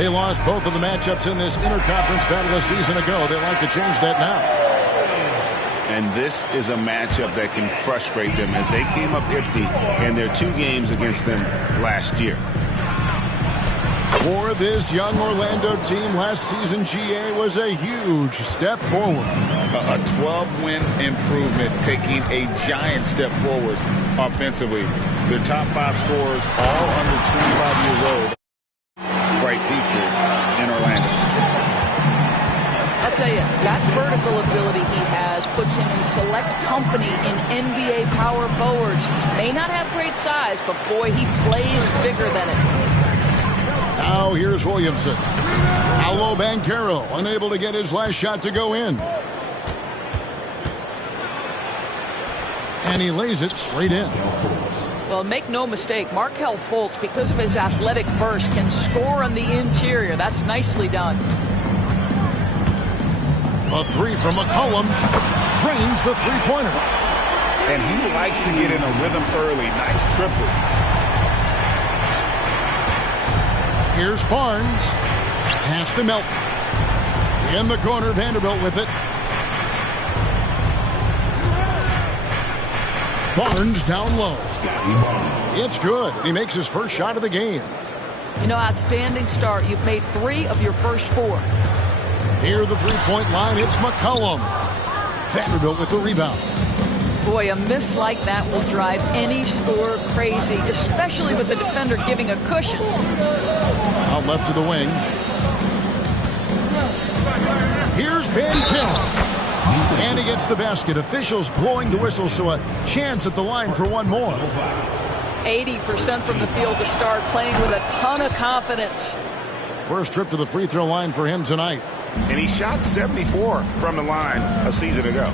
They lost both of the matchups in this interconference battle a season ago. They'd like to change that now. And this is a matchup that can frustrate them as they came up empty in their 2 games against them last year. For this young Orlando team, last season GA was a huge step forward. A 12-win improvement, taking a giant step forward offensively. Their top 5 scorers, all under 25 years old. Bright future in Orlando. I'll tell you, that vertical ability he has puts him in select company in NBA power forwards. May not have great size, but boy, he plays bigger than it. Now here's Williamson. Paolo Banchero unable to get his last shot to go in. And he lays it straight in. Well, make no mistake, Markelle Fultz, because of his athletic burst, can score on the interior. That's nicely done. A 3 from McCollum drains the three-pointer. And he likes to get in a rhythm early. Nice triple. Here's Barnes. Pass to Melton. In the corner, Vanderbilt with it. Barnes down low. It's good. He makes his first shot of the game. You know, outstanding start. You've made 3 of your first 4. Near the three-point line, it's McCollum. Vanderbilt with the rebound. Boy, a miss like that will drive any scorer crazy, especially with the defender giving a cushion. Out left to the wing. Here's Banchero. And he gets the basket. Officials blowing the whistle, so a chance at the line for one more. 80% from the field to start, playing with a ton of confidence. First trip to the free throw line for him tonight. And he shot 74 from the line a season ago.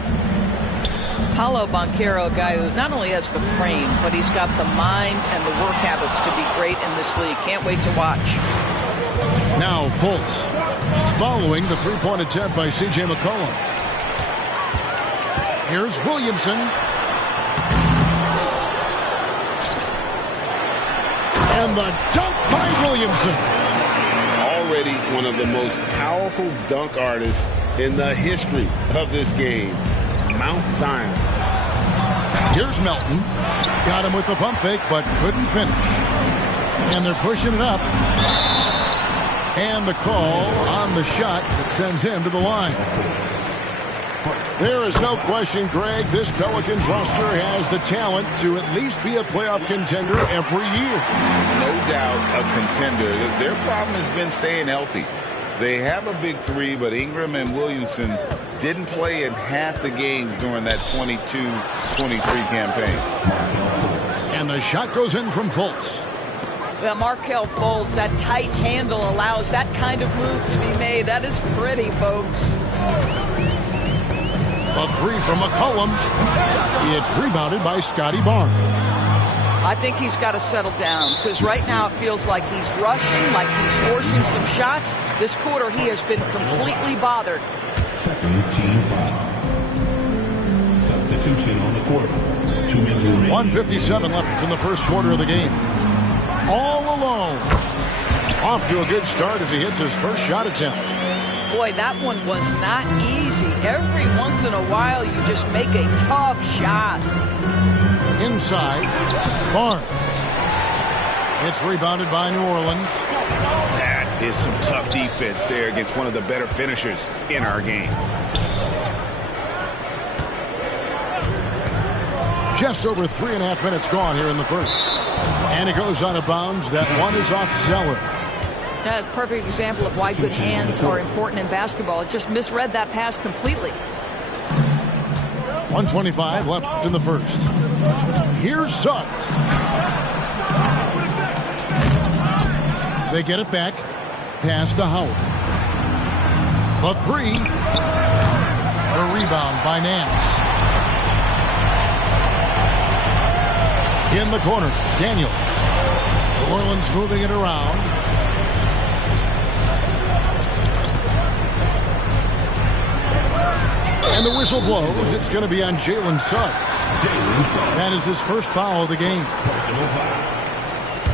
Paolo Banchero, a guy who not only has the frame, but he's got the mind and the work habits to be great in this league. Can't wait to watch. Now Fultz following the three-point attempt by C.J. McCollum. Here's Williamson. And the dunk by Williamson. Already one of the most powerful dunk artists in the history of this game. Mount Zion. Here's Melton. Got him with the pump fake, but couldn't finish. And they're pushing it up. And the call on the shot that sends him to the line. There is no question, Greg, this Pelicans roster has the talent to at least be a playoff contender every year. No doubt a contender. Their problem has been staying healthy. They have a big 3, but Ingram and Williamson didn't play in half the games during that 22-23 campaign. And the shot goes in from Fultz. Well, Markelle Fultz, that tight handle allows that kind of move to be made. That is pretty, folks. A 3 from McCollum. It's rebounded by Scotty Barnes. I think he's got to settle down because right now it feels like he's rushing, like he's forcing some shots. This quarter he has been completely bothered. Second team foul. Substitution on the quarter. 2 minutes remaining. 1:57 left in the first quarter of the game. All alone. Off to a good start as he hits his first shot attempt. Boy, that one was not easy. Every once in a while you just make a tough shot. Inside, Barnes. It's rebounded by New Orleans. That is some tough defense there against one of the better finishers in our game. Just over 3.5 minutes gone here in the first. And it goes out of bounds. That one is off Zeller. That's a perfect example of why good hands are important in basketball. It just misread that pass completely. 1:25 left in the first. Here's Suggs. They get it back. Pass to Howard. The 3. The rebound by Nance. In the corner, Daniels. New Orleans moving it around. And the whistle blows. It's going to be on Jalen Suggs. That is his first foul of the game.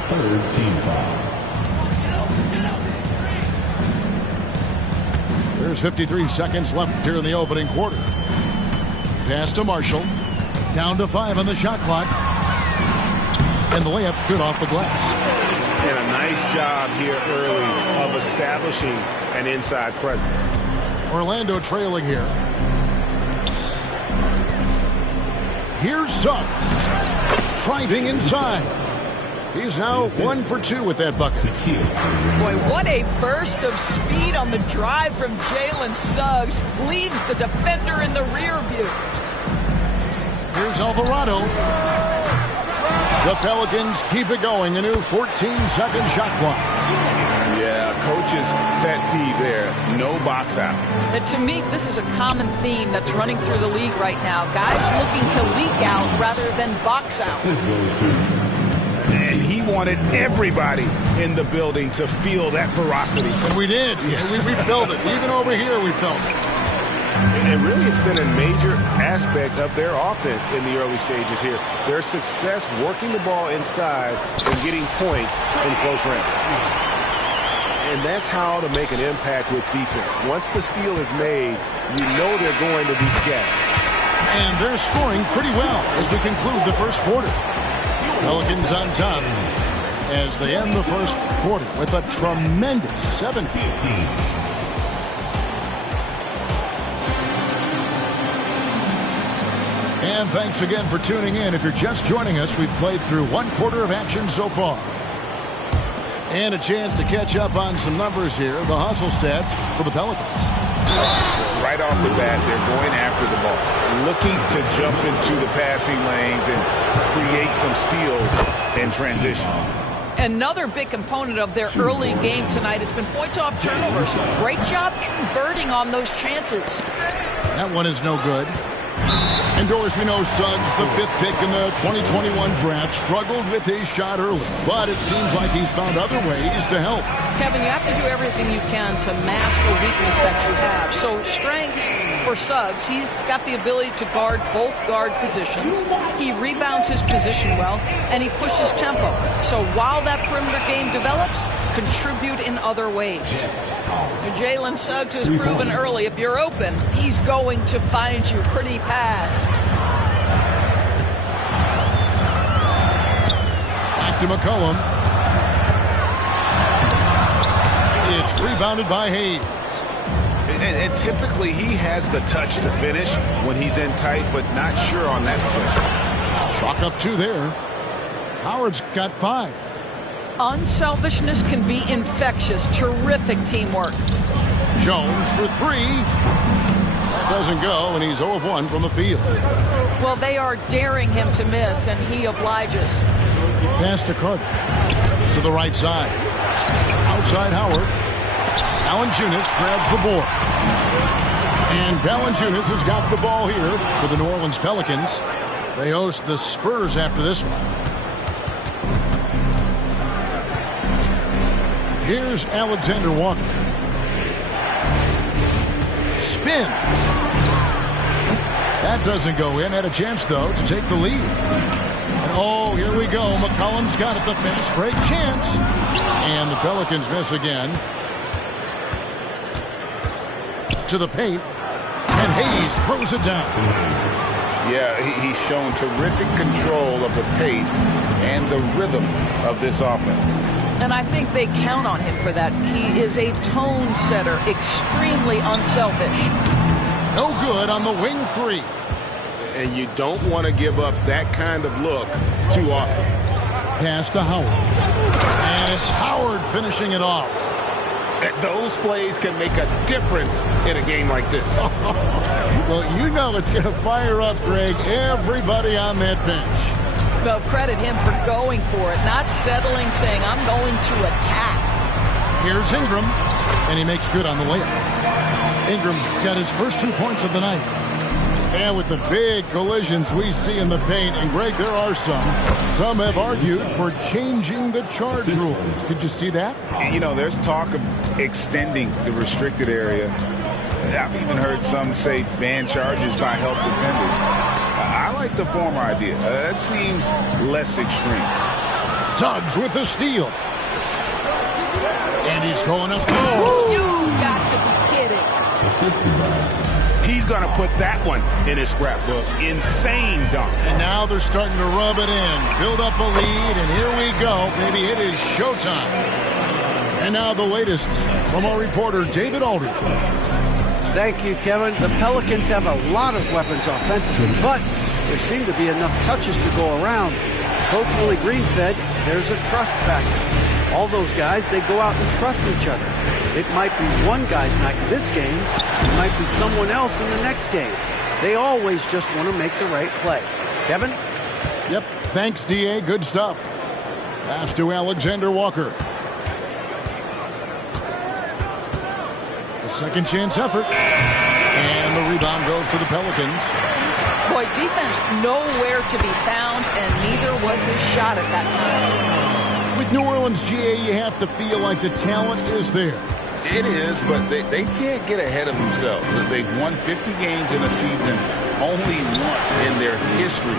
Third team foul. There's 53 seconds left here in the opening quarter. Pass to Marshall. Down to 5 on the shot clock. And the layup's good off the glass. And a nice job here early of establishing an inside presence. Orlando trailing here. Here's Suggs. Driving inside. He's now 1 for 2 with that bucket. Boy, what a burst of speed on the drive from Jalen Suggs. Leaves the defender in the rear view. Here's Alvarado. The Pelicans keep it going. A new 14-second shot clock. Yeah, coach's pet peeve there. No box out. But to me, this is a common theme that's running through the league right now. Guys looking to leak out rather than box out. And he wanted everybody in the building to feel that ferocity. And we did. Yeah. We felt it. Even over here, we felt it. And really, it's been a major aspect of their offense in the early stages here. Their success working the ball inside and getting points from close range. And that's how to make an impact with defense. Once the steal is made, you know they're going to be scattered. And they're scoring pretty well as we conclude the first quarter. Pelicans on top as they end the first quarter with a tremendous 7. And thanks again for tuning in. If you're just joining us, we've played through 1 quarter of action so far. And a chance to catch up on some numbers here. The hustle stats for the Pelicans. Right off the bat, they're going after the ball, looking to jump into the passing lanes and create some steals in transition. Another big component of their early game tonight has been points off turnovers. Great job converting on those chances. That one is no good. And Doris, we know Suggs, the 5th pick in the 2021 draft, struggled with his shot early. But it seems like he's found other ways to help. Kevin, you have to do everything you can to mask a weakness that you have. So strengths for Suggs, he's got the ability to guard both guard positions. He rebounds his position well, and he pushes tempo. So while that perimeter game develops, contribute in other ways. Jalen Suggs has proven early, if you're open, he's going to find you. Pretty pass. Back to McCollum. It's rebounded by Hayes. And typically he has the touch to finish when he's in tight, but not sure on that position. Chalk up 2 there. Howard's got 5. Unselfishness can be infectious. Terrific teamwork. Jones for 3. That doesn't go, and he's 0 of 1 from the field. Well, they are daring him to miss, and he obliges. Pass to Carter. To the right side. Outside Howard. Valanciunas grabs the board. And Valanciunas has got the ball here for the New Orleans Pelicans. They host the Spurs after this one. Here's Alexander Walker. Spins. That doesn't go in. Had a chance, though, to take the lead. And oh, here we go. McCollum's got it. The fast break chance. And the Pelicans miss again. To the paint. And Hayes throws it down. Yeah, he's shown terrific control of the pace and the rhythm of this offense. And I think they count on him for that. He is a tone setter, extremely unselfish. No good on the wing 3. And you don't want to give up that kind of look too often. Pass to Howard. And it's Howard finishing it off. Those plays can make a difference in a game like this. Well, you know it's going to fire up, Greg, everybody on that bench. Well, credit him for going for it, not settling, saying, I'm going to attack. Here's Ingram, and he makes good on the layup. Ingram's got his first 2 points of the night. And with the big collisions we see in the paint, and Greg, there are some have argued for changing the charge rules. Did you see that? You know, there's talk of extending the restricted area. I've even heard some say ban charges by help defenders. I like the former idea. That seems less extreme. Suggs with the steal. And he's going up. You got to be kidding. Assisted by He's going to put that one in his scrapbook. Insane dunk. And now they're starting to rub it in. Build up a lead, and here we go. Baby, it is showtime. And now the latest from our reporter, David Aldridge. Thank you, Kevin. The Pelicans have a lot of weapons offensively, but there seem to be enough touches to go around. Coach Willie Green said there's a trust factor. All those guys, they go out and trust each other. It might be one guy's night in this game. It might be someone else in the next game. They always just want to make the right play. Kevin? Yep, thanks, D.A. Good stuff. Pass to Alexander Walker. A second chance effort. And the rebound goes to the Pelicans. Boy, defense nowhere to be found, and neither was his shot at that time. With New Orleans, GA, you have to feel like the talent is there. It is, but they can't get ahead of themselves. They've won 50 games in a season only once in their history.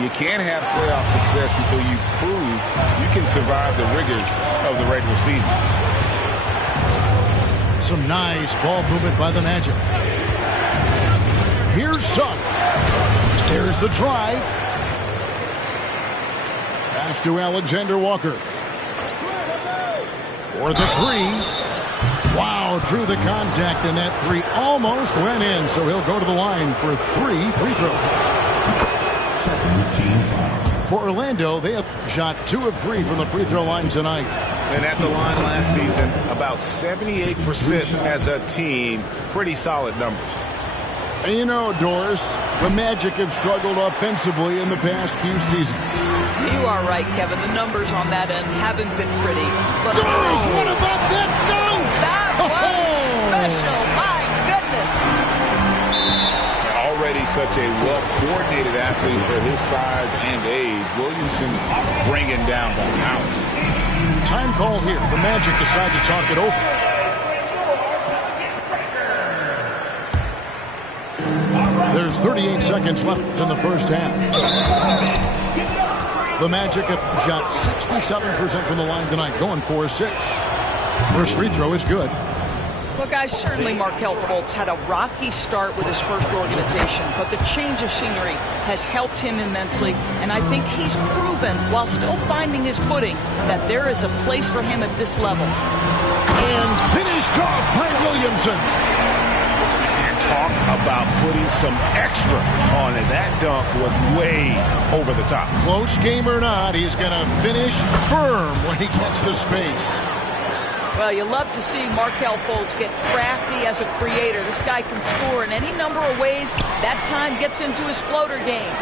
You can't have playoff success until you prove you can survive the rigors of the regular season. Some nice ball movement by the Magic. Here's Suggs. There's the drive. Pass to Alexander Walker. For the three. Wow, through the contact, and that three almost went in, so he'll go to the line for 3 free throws. For Orlando, they have shot 2 of 3 from the free throw line tonight. And at the line last season, about 78% as a team. Pretty solid numbers. And you know, Doris, the Magic have struggled offensively in the past few seasons. You are right, Kevin. The numbers on that end haven't been pretty. But Doris, what about that dunk? That was special. My goodness. Already such a well-coordinated athlete for his size and age. Williamson bringing down the house. Time call here. The Magic decide to talk it over. There's 38 seconds left in the first half. The Magic have shot 67% from the line tonight, going 4-6. First free throw is good. Well, guys, certainly Markelle Fultz had a rocky start with his first organization, but the change of scenery has helped him immensely, and I think he's proven, while still finding his footing, that there is a place for him at this level. And finished off by Williamson. Talk about putting some extra on it. That dunk was way over the top. Close game or not, he's going to finish firm when he gets the space. Well, you love to see Markelle Fultz get crafty as a creator. This guy can score in any number of ways. That time gets into his floater game.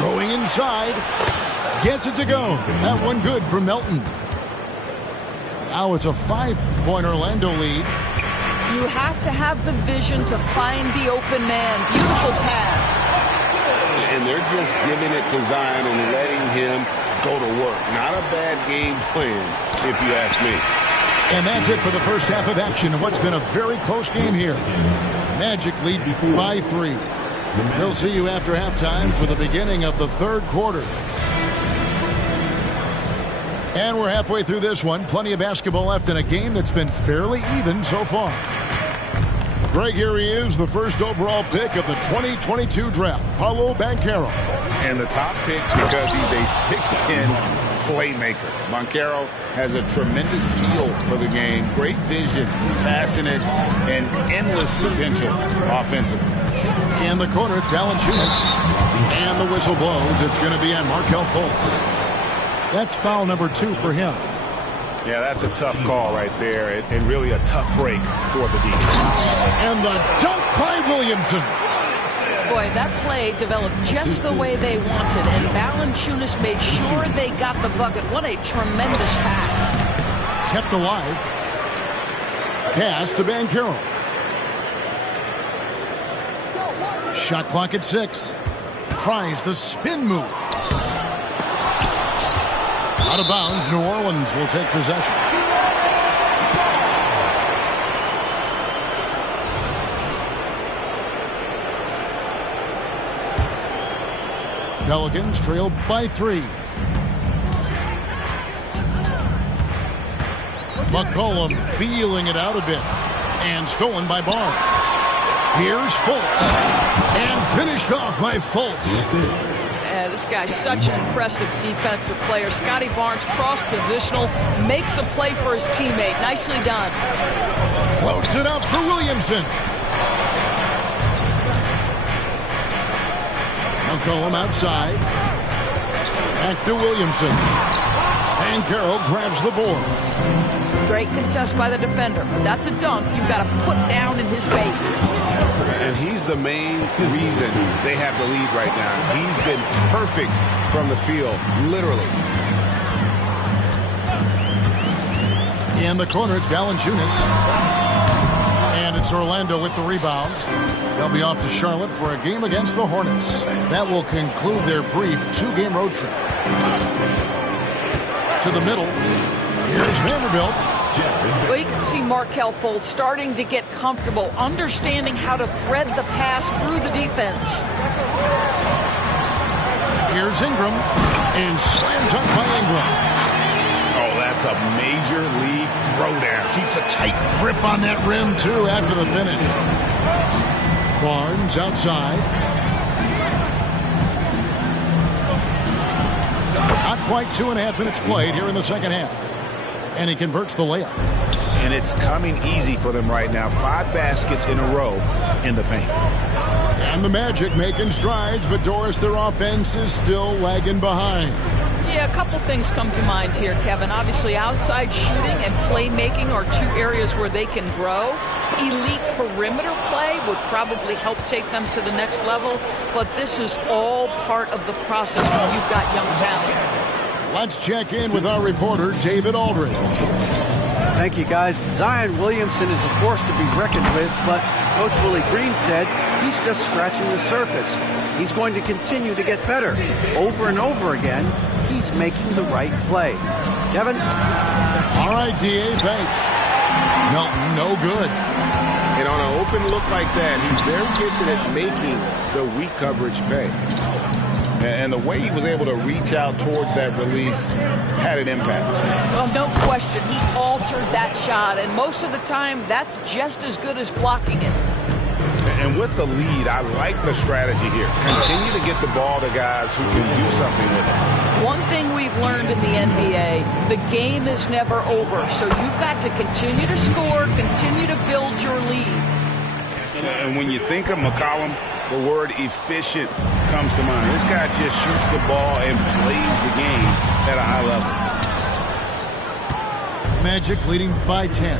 Going inside. Gets it to go. That one good for Melton. Now it's a 5-point Orlando lead. You have to have the vision to find the open man. Beautiful pass. And they're just giving it to Zion and letting him go to work. Not a bad game plan, if you ask me. And that's it for the first half of action in what's been a very close game here. Magic lead by 3. We'll see you after halftime for the beginning of the third quarter. And we're halfway through this one. Plenty of basketball left in a game that's been fairly even so far. Greg, here he is, the first overall pick of the 2022 draft, Paolo Banchero. And the top pick because he's a 6'10 playmaker. Banchero has a tremendous feel for the game, great vision, passionate, and endless potential offensively. In the corner, it's Valanciunas. And the whistle blows. It's going to be on Markelle Fultz. That's foul number 2 for him. Yeah, that's a tough call right there, and really a tough break for the defense. And the dunk by Williamson. Boy, that play developed just the way they wanted, and Valanciunas made sure they got the bucket. What a tremendous pass. Kept alive. Pass to Banchero. Shot clock at 6. Tries the spin move. Out of bounds, New Orleans will take possession. Pelicans trail by 3. McCollum feeling it out a bit. And stolen by Barnes. Here's Fultz. And finished off by Fultz. This guy's such an impressive defensive player. Scotty Barnes, cross-positional, makes a play for his teammate. Nicely done. Floats it up for Williamson. McCollum outside. Back to Williamson. And Carroll grabs the board. Great contest by the defender. That's a dunk you've got to put down in his face. And he's the main reason they have the lead right now. He's been perfect from the field, literally. In the corner, it's Valanciunas. And it's Orlando with the rebound. They'll be off to Charlotte for a game against the Hornets. That will conclude their brief 2-game road trip. To the middle. Here's Vanderbilt. Well, you can see Markelle Fultz starting to get comfortable, understanding how to thread the pass through the defense. Here's Ingram. And slam dunk by Ingram. Oh, that's a major league throwdown. Keeps a tight grip on that rim, too, after the finish. Barnes outside. Not quite 2.5 minutes played here in the second half. And he converts the layup. And it's coming easy for them right now. 5 baskets in a row in the paint. And the Magic making strides, but Doris, their offense is still lagging behind. Yeah, a couple things come to mind here, Kevin. Obviously, outside shooting and playmaking are 2 areas where they can grow. Elite perimeter play would probably help take them to the next level, but this is all part of the process when you've got young talent. Let's check in with our reporter, David Aldridge. Thank you, guys. Zion Williamson is a force to be reckoned with, but Coach Willie Green said he's just scratching the surface. He's going to continue to get better. Over and over again, he's making the right play. Kevin? All right, D.A., thanks. No good. And on an open look like that, he's very gifted at making the weak coverage pay. And the way he was able to reach out towards that release had an impact. Well, no question. He altered that shot, and most of the time, that's just as good as blocking it. And with the lead, I like the strategy here. Continue to get the ball to guys who can do something with it. One thing we've learned in the NBA, the game is never over. So you've got to continue to score, continue to build your lead. And when you think of McCollum, the word efficient comes to mind. This guy just shoots the ball and plays the game at a high level. Magic leading by 10.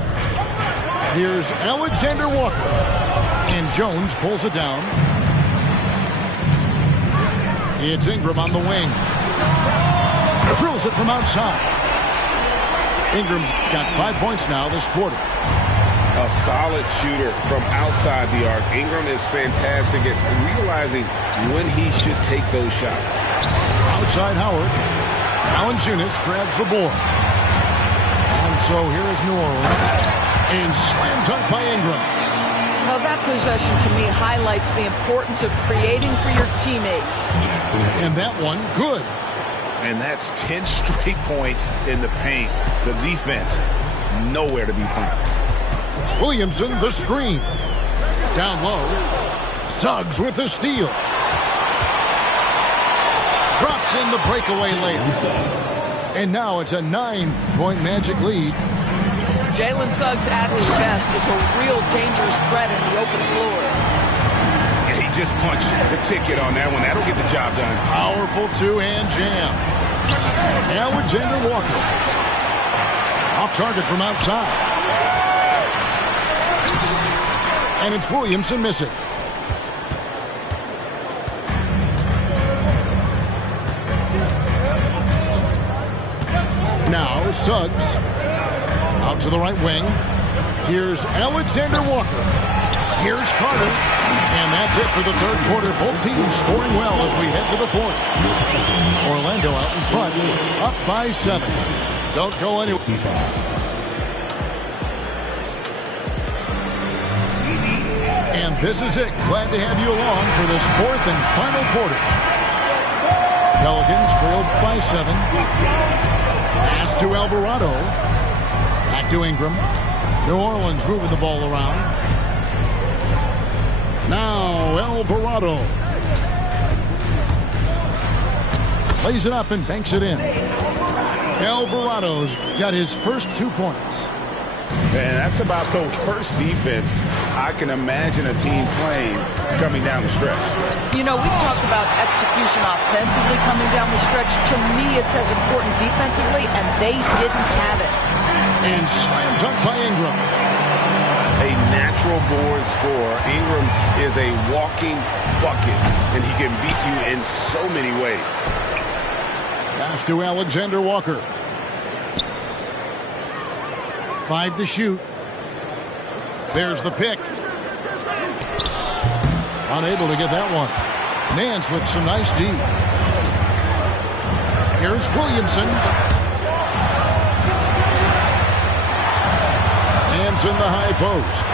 Here's Alexander Walker. And Jones pulls it down. It's Ingram on the wing. Drills it from outside. Ingram's got 5 points now this quarter. A solid shooter from outside the arc. Ingram is fantastic at realizing when he should take those shots. Outside Howard. Valanciunas grabs the board. And so here is New Orleans. And slam dunk by Ingram. Well, that possession to me highlights the importance of creating for your teammates. And that one, good. And that's 10 straight points in the paint. The defense, nowhere to be found. Williamson, the screen. Down low. Suggs with the steal. Drops in the breakaway layup. And now it's a 9-point Magic lead. Jalen Suggs at his best is a real dangerous threat in the open floor. Yeah, he just punched the ticket on that one. That'll get the job done. Powerful 2-hand jam. Alexander Walker. Off target from outside. And it's Williamson missing. Now Suggs out to the right wing. Here's Alexander Walker. Here's Carter. And that's it for the third quarter. Both teams scoring well as we head to the fourth. Orlando out in front, up by 7. Don't go anywhere. And this is it. Glad to have you along for this fourth and final quarter. Pelicans trailed by 7. Pass to Alvarado. Back to Ingram. New Orleans moving the ball around. Now Alvarado. Plays it up and banks it in. Alvarado's got his first 2 points. And that's about the worst defense I can imagine a team playing coming down the stretch. You know, we talked about execution offensively coming down the stretch. To me, it's as important defensively, and they didn't have it. And slam dunk by Ingram. A natural board scorer. Ingram is a walking bucket, and he can beat you in so many ways. Pass to Alexander Walker. 5 to shoot. There's the pick. Unable to get that one. Nance with some nice D. Here's Williamson. Nance in the high post.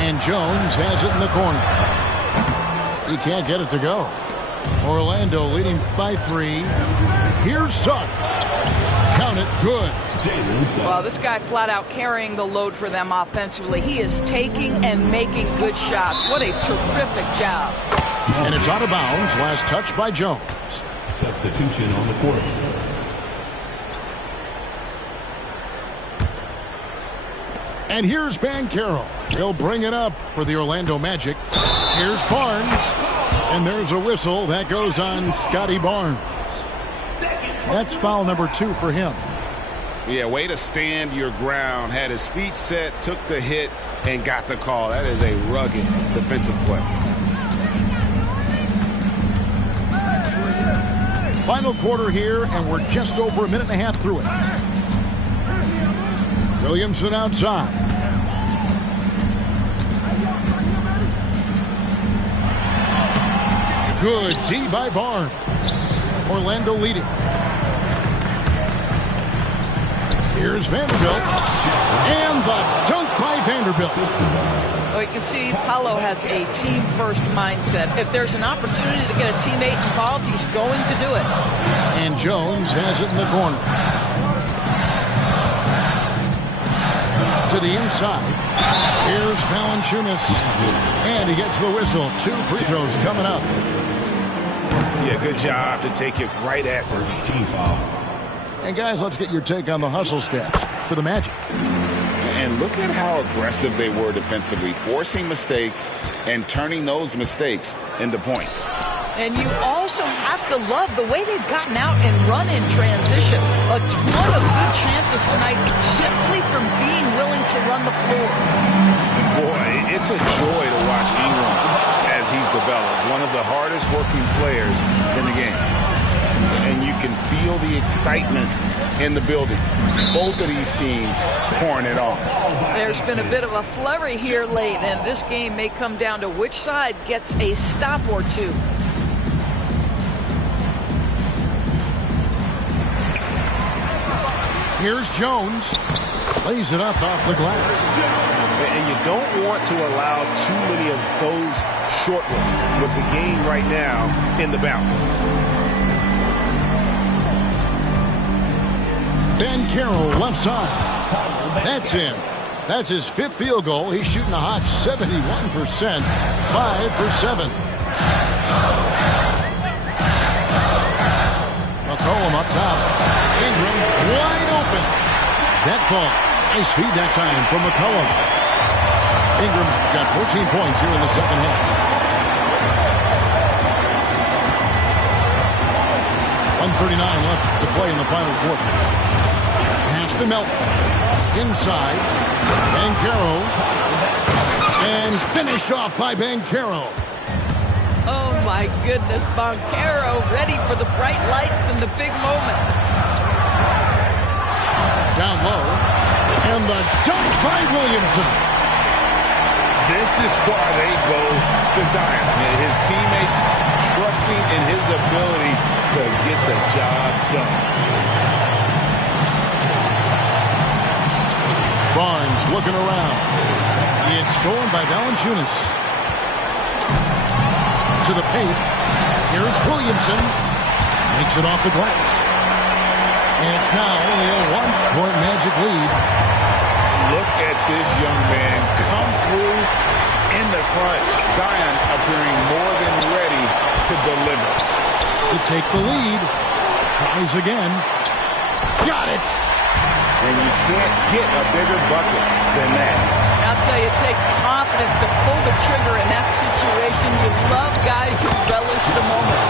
And Jones has it in the corner. He can't get it to go. Orlando leading by 3. Here's Suggs. Count it. Good. Well, this guy flat out carrying the load for them offensively. He is taking and making good shots. What a terrific job. And it's out of bounds. Last touch by Jones. Substitution on the court. And here's Banchero. He'll bring it up for the Orlando Magic. Here's Barnes. And there's a whistle that goes on Scotty Barnes. That's foul number 2 for him. Yeah, way to stand your ground. Had his feet set, took the hit, and got the call. That is a rugged defensive play. Final quarter here, and we're just over a minute and a half through it. Williamson outside. Good D by Barnes. Orlando leading. Here's Vanderbilt. And the dunk by Vanderbilt. Well, you can see Paolo has a team-first mindset. If there's an opportunity to get a teammate involved, he's going to do it. And Jones has it in the corner. To the inside. Here's Valanciunas. And he gets the whistle. 2 free throws coming up. Yeah, good job to take it right at the Team foul. And guys, let's get your take on the hustle stats for the Magic. And look at how aggressive they were defensively, forcing mistakes and turning those mistakes into points. And you also have to love the way they've gotten out and run in transition. A ton of good chances tonight simply from being willing to run the floor. Boy, it's a joy to watch Ingram as he's developed. One of the hardest working players in the game. And you can feel the excitement in the building. Both of these teams pouring it on. There's been a bit of a flurry here late, and this game may come down to which side gets a stop or two. Here's Jones. Lays it up off the glass. And you don't want to allow too many of those short ones with the game right now in the balance. Banchero left side. That's in. That's his 5th field goal. He's shooting a hot 71%. 5 for 7. McCollum up top. Ingram wide open. That falls. Nice feed that time from McCollum. Ingram's got 14 points here in the second half. 1:39 left to play in the final quarter. Pass to Melton. Inside. Banchero. And finished off by Banchero. Oh, my goodness. Banchero ready for the bright lights and the big moment. Down low. And the dunk by Williamson. This is why they go to Zion. His teammates trusting in his ability to get the job done. Barnes looking around. It's stolen by Valanciunas. To the paint. Here's Williamson. Makes it off the glass. And it's now only a 1-point Magic lead. Look at this young man come through in the crunch. Zion appearing more than ready to deliver. To take the lead. Tries again. Got it. And you can't get a bigger bucket than that. I'll tell you, it takes confidence to pull the trigger in that situation. You love guys who relish the moment.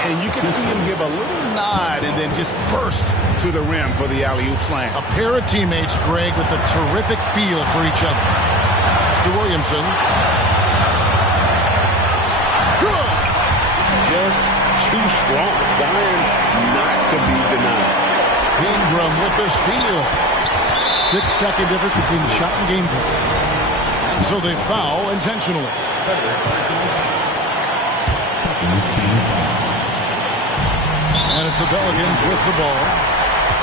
And you can see him give a little nod and then just burst to the rim for the alley-oop slam. A pair of teammates, Greg, with a terrific feel for each other. Mr. Williamson. Good. Just too strong. Zion not to be denied. Ingram with the steal. 6-second difference between the shot and game clock. And so they foul intentionally. And it's the Pelicans with the ball.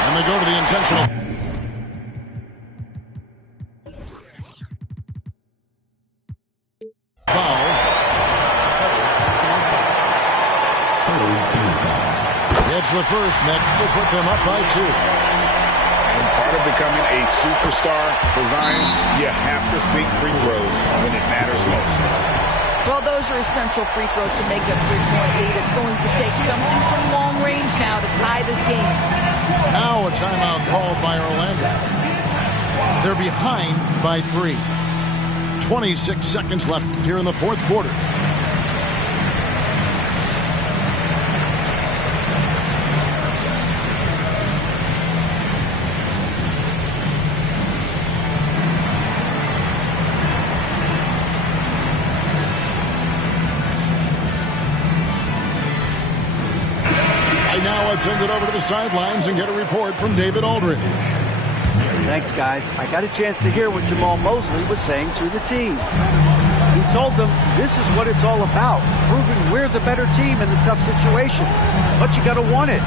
And they go to the intentional. Foul. It's the first net. Will put them up by 2. And part of becoming a superstar for Zion, you have to sink free throws when it matters most. Well, those are essential free throws to make a 3-point lead. It's going to take something from long range now to tie this game. Now a timeout called by Orlando. They're behind by 3. 26 seconds left here in the fourth quarter. Now let's send it over to the sidelines and get a report from David Aldridge. Thanks, guys. I got a chance to hear what Jamal Mosley was saying to the team. He told them this is what it's all about, proving we're the better team in the tough situation. But you got to want it.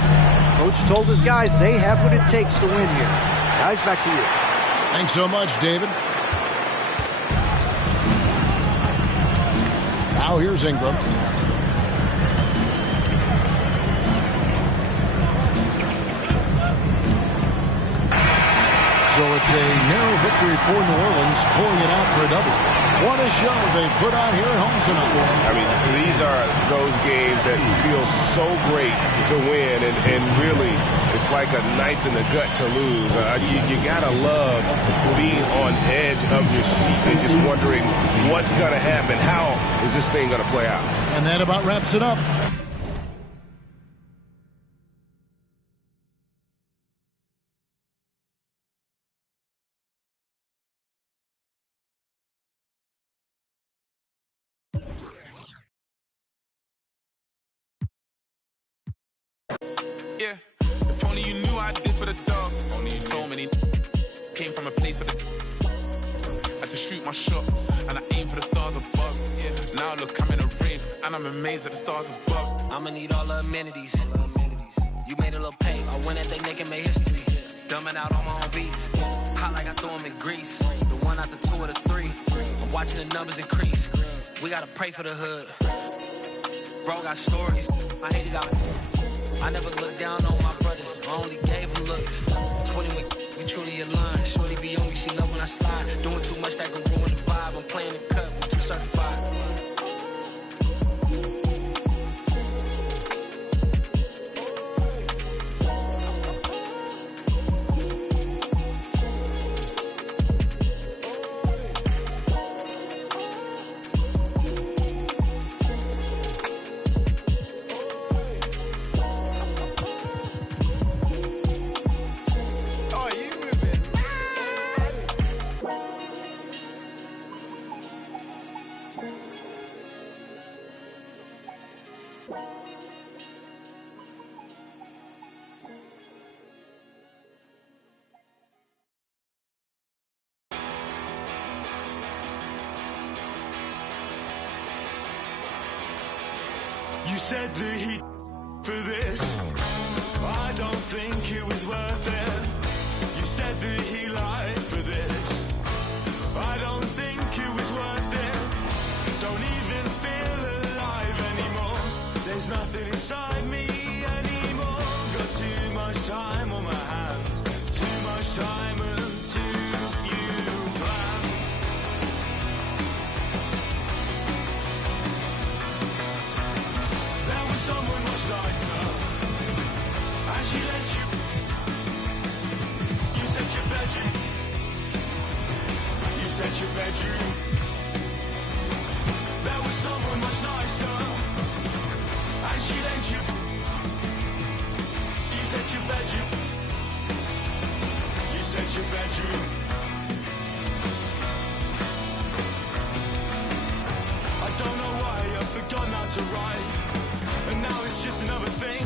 Coach told his guys they have what it takes to win here. Guys, back to you. Thanks so much, David. Now here's Ingram. So it's a narrow victory for New Orleans, pulling it out for a double. What a show they put on here at home tonight. I mean, these are those games that feel so great to win, and really, it's like a knife in the gut to lose. You got to love being on edge of your seat and just wondering what's going to happen. How is this thing going to play out? And that about wraps it up. Yeah, if only you knew I did for the dog. Only so many came from a place where the had to shoot my shot and I aim for the stars above. Yeah, now look, I'm in a rave and I'm amazed at the stars above. I'ma need all the amenities. You made a little pay, I went at they neck and made history. Dumbing out on my own beats, hot like I threw them in grease. The 1 out the 2 or the 3, I'm watching the numbers increase. We gotta pray for the hood. Bro got stories, my hater got. I never looked down on my brothers, I only gave them looks. 20 we truly aligned. Shorty be on me, she love when I slide. Doing too much that can ruin the vibe. I'm playing the cut, I'm too certified. You said the heat for this. I don't think it was worth it. You said that he lied for this. I don't think it was worth it. Don't even feel alive anymore. There's nothing inside me anymore. Got too much time on my hands. Too much time and too bedroom. There was someone much nicer, and she lent you. You said your bedroom. You said your bedroom. I don't know why I've forgotten how to write, and now it's just another thing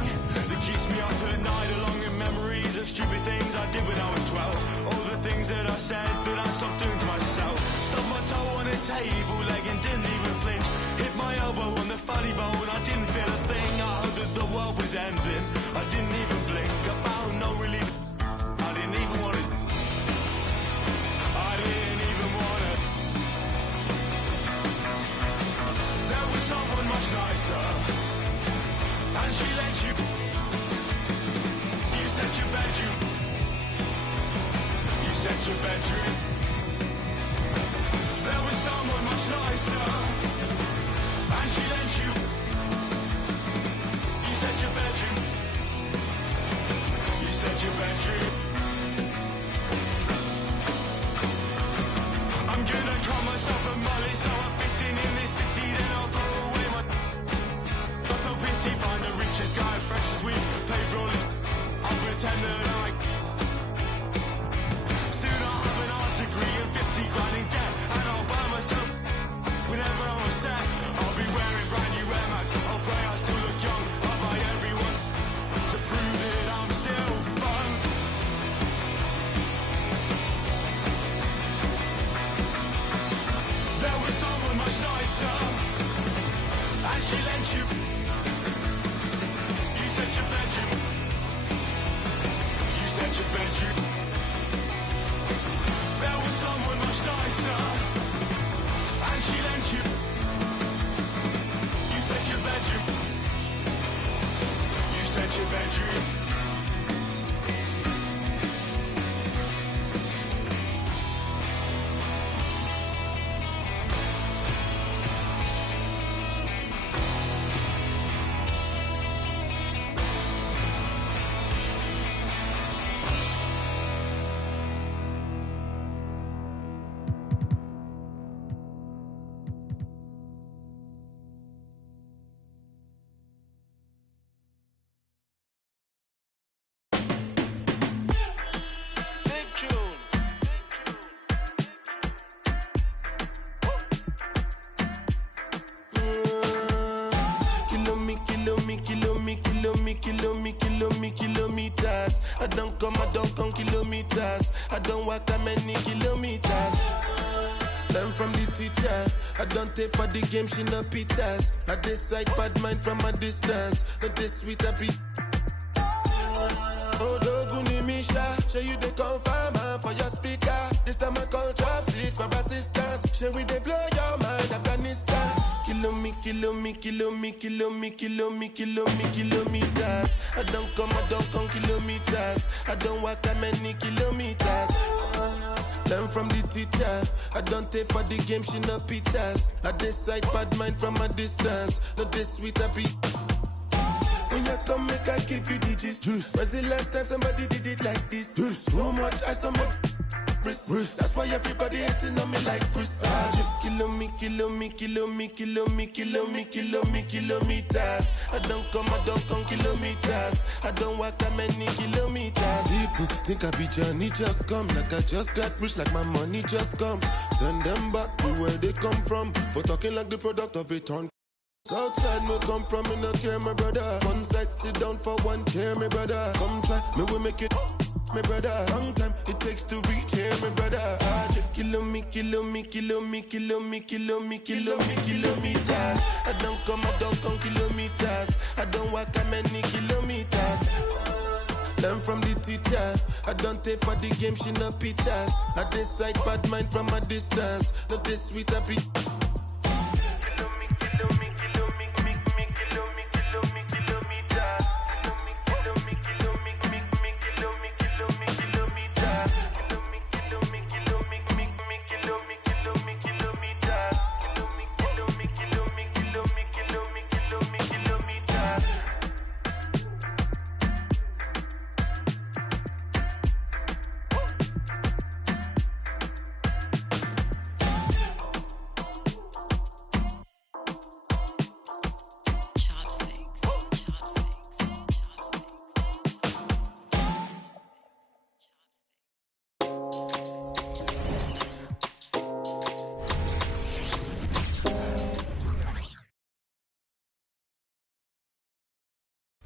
that keeps me up at night, along with memories of stupid things I did when I was 12. All the things that I said that I stopped doing to myself. Stubbed my toe on a table leg and didn't even flinch. Hit my elbow on the funny bone, I didn't feel a thing. I heard that the world was ending, I didn't even blink. I found no relief, I didn't even want it. I didn't even want it. There was someone much nicer, and she let you. You said your bedroom. You said your bedroom. There was someone much nicer, and she lent you. You said your bedroom. You said your bedroom. I'm gonna call myself a mullet, so I'm fitting in this city, then I'll throw away my. Not so pity, find the richest guy, fresh as we pay for all his. I'll pretend that I. Soon I'll have an art degree and 50 grand in debt, and I'll buy myself. Whenever I'm upset, I'll be wearing brand new Air Max. I'll pray I still look young. I'll buy everyone to prove that I'm still fun. There was someone much nicer, and she lent you. You said your bedroom. You said your bedroom. There was someone much nicer, and she lent you. You said your bedroom. You said your bedroom. Kilometers. I don't come kilometers. I don't walk that many kilometers. Learn from the teacher. I don't take for the game, she no pitas. I decide bad mind from a distance. Not this sweet, I be. Oh, Doguni Misha, show you the confirmer for your speaker. This time I call chopsticks for assistance. Show we they blow your mind, Afghanistan. Kilometers. I don't come kilometers. I don't walk that many kilometers. Learn from the teacher. I don't take for the game, she no pitas. I decide bad mind from a distance. Not this sweet, I be. When you come, make I give you digits. Juice. When's the last time somebody did it like this? Juice. Too much ice on my wrist. That's why everybody hating on me like Chris. Kilometers. I don't come kilometers. I don't walk that many kilometers. People think I be Johnny just come. Like I just got rich, like my money just come. Send them back to where they come from. For talking like the product of a ton. Southside me come from, me no care, my brother. One side, sit down for one chair, my brother. Come try, me will make it, my brother. Long time it takes to reach here, my brother. Kilometers. I don't come kilometers. I don't walk that many kilometers. Learn from the teacher. I don't take for the game, she no pitas. I decide bad mind from a distance. Not this sweet, I be.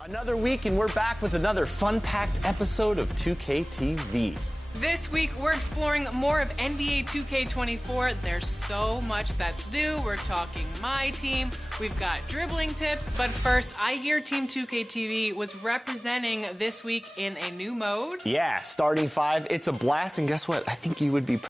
Another week, and we're back with another fun-packed episode of 2K TV. This week, we're exploring more of NBA 2K24. There's so much that's new. We're talking my team. We've got dribbling tips. But first, I hear Team 2K TV was representing this week in a new mode. Yeah, starting 5. It's a blast, and guess what? I think you would be